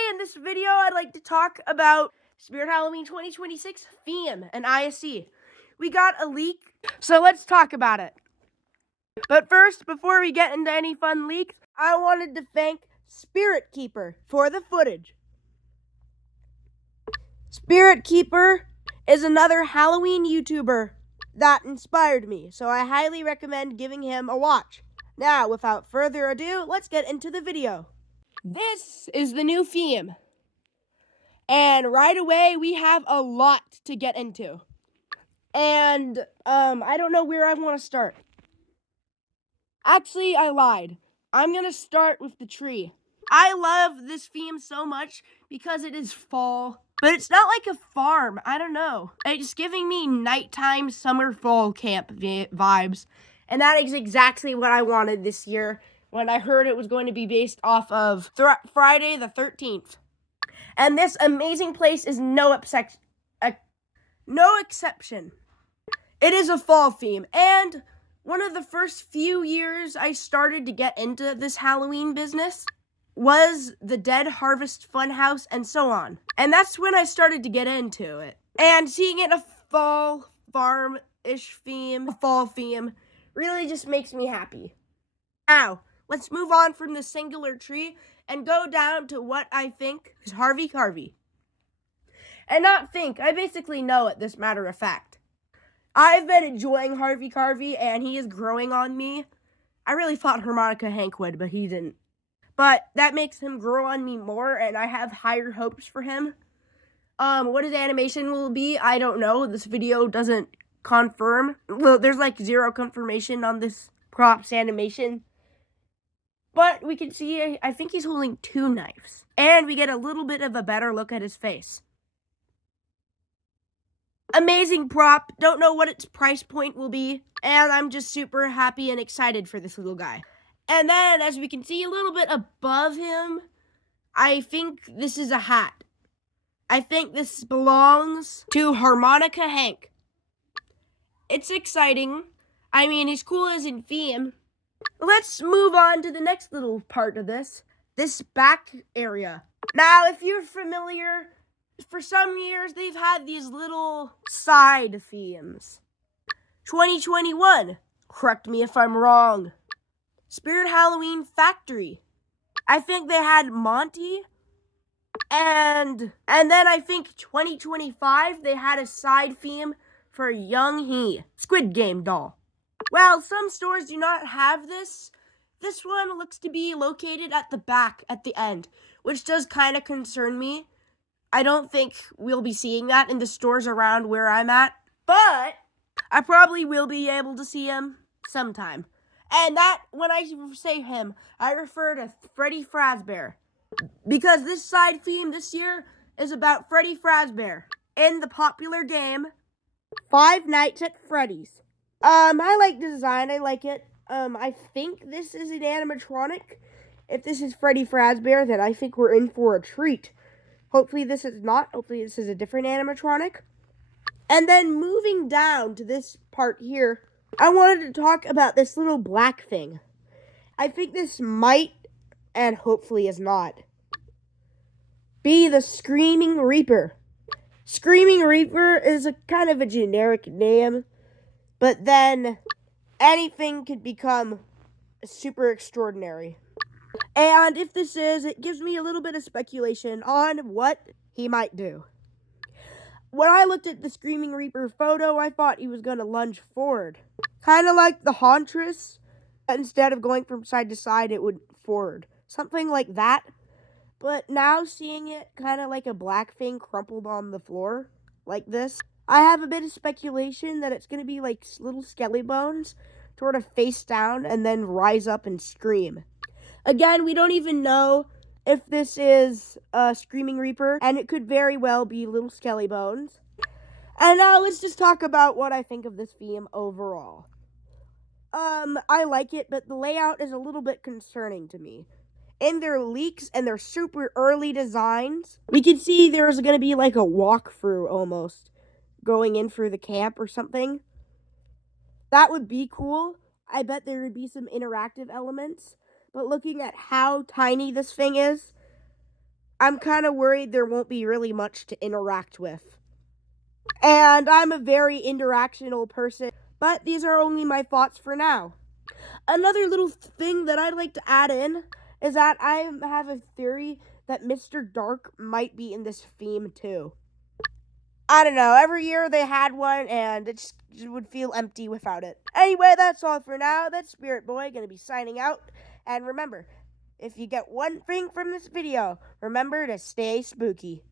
Today in this video, I'd like to talk about Spirit Halloween 2026 theme and ISE. We got a leak, so let's talk about it. But first, before we get into any fun leaks, I wanted to thank Spirit Keeper for the footage. Spirit Keeper is another Halloween YouTuber that inspired me, so I highly recommend giving him a watch. Now, without further ado, let's get into the video. This is the new theme. And right away, we have a lot to get into. And, I don't know where I want to start. Actually, I lied. I'm going to start with the tree. I love this theme so much because it is fall. But it's not like a farm. I don't know. It's giving me nighttime summer fall camp vibes. And that is exactly what I wanted this year when I heard it was going to be based off of Friday the 13th. And this amazing place is no exception. It is a fall theme. And one of the first few years I started to get into this Halloween business was the Dead Harvest Funhouse and so on. And that's when I started to get into it. And seeing it a fall farm-ish theme, a fall theme, really just makes me happy. Now, let's move on from the singular tree and go down to what I think is Harvey Carvey. And not think, I basically know it, this matter of fact. I've been enjoying Harvey Carvey and he is growing on me. I really thought Harmonica Hank would, but he didn't. But that makes him grow on me more and I have higher hopes for him. What his animation will be, I don't know. This video doesn't confirm. Well, there's like zero confirmation on this props animation. But we can see, I think he's holding 2 knives. And we get a little bit of a better look at his face. Amazing prop. Don't know what its price point will be. And I'm just super happy and excited for this little guy. And then, as we can see a little bit above him, I think this is a hat. I think this belongs to Harmonica Hank. It's exciting. I mean, he's cool as in theme. Let's move on to the next little part of this back area. Now, if you're familiar, for some years, they've had these little side themes. 2021, correct me if I'm wrong. Spirit Halloween Factory. I think they had Monty. And then I think 2025, they had a side theme for Young He, Squid Game doll. Well, some stores do not have this. This one looks to be located at the back, at the end, which does kind of concern me. I don't think we'll be seeing that in the stores around where I'm at, but I probably will be able to see him sometime. And that, when I say him, I refer to Freddy Fazbear. Because this side theme this year is about Freddy Fazbear in the popular game Five Nights at Freddy's. I like the design, I like it. I think this is an animatronic. If this is Freddy Fazbear, then I think we're in for a treat. Hopefully this is not. Hopefully this is a different animatronic. And then moving down to this part here, I wanted to talk about this little black thing. I think this might, and hopefully is not, be the Screaming Reaper. Screaming Reaper is a kind of a generic name, but then anything could become super extraordinary. And if this is, it gives me a little bit of speculation on what he might do. When I looked at the Screaming Reaper photo, I thought he was going to lunge forward. Kind of like the Hauntress. Instead of going from side to side, it would forward. Something like that. But now seeing it kind of like a black thing crumpled on the floor, like this, I have a bit of speculation that it's going to be like little skelly bones, sort of face down and then rise up and scream. Again, we don't even know if this is a Screaming Reaper, and it could very well be little skelly bones. And now let's just talk about what I think of this theme overall. I like it, but the layout is a little bit concerning to me. In their leaks and their super early designs, we can see there's going to be like a walkthrough almost, going in through the camp or something. That would be cool. I bet there would be some interactive elements. But looking at how tiny this thing is, I'm kind of worried there won't be really much to interact with. And I'm a very interactional person, but these are only my thoughts for now. Another little thing that I'd like to add in is that I have a theory that Mr. Dark might be in this theme too. I don't know, every year they had one and it just would feel empty without it. Anyway, that's all for now. That's Spirit Boy gonna be signing out. And remember, if you get one thing from this video, remember to stay spooky.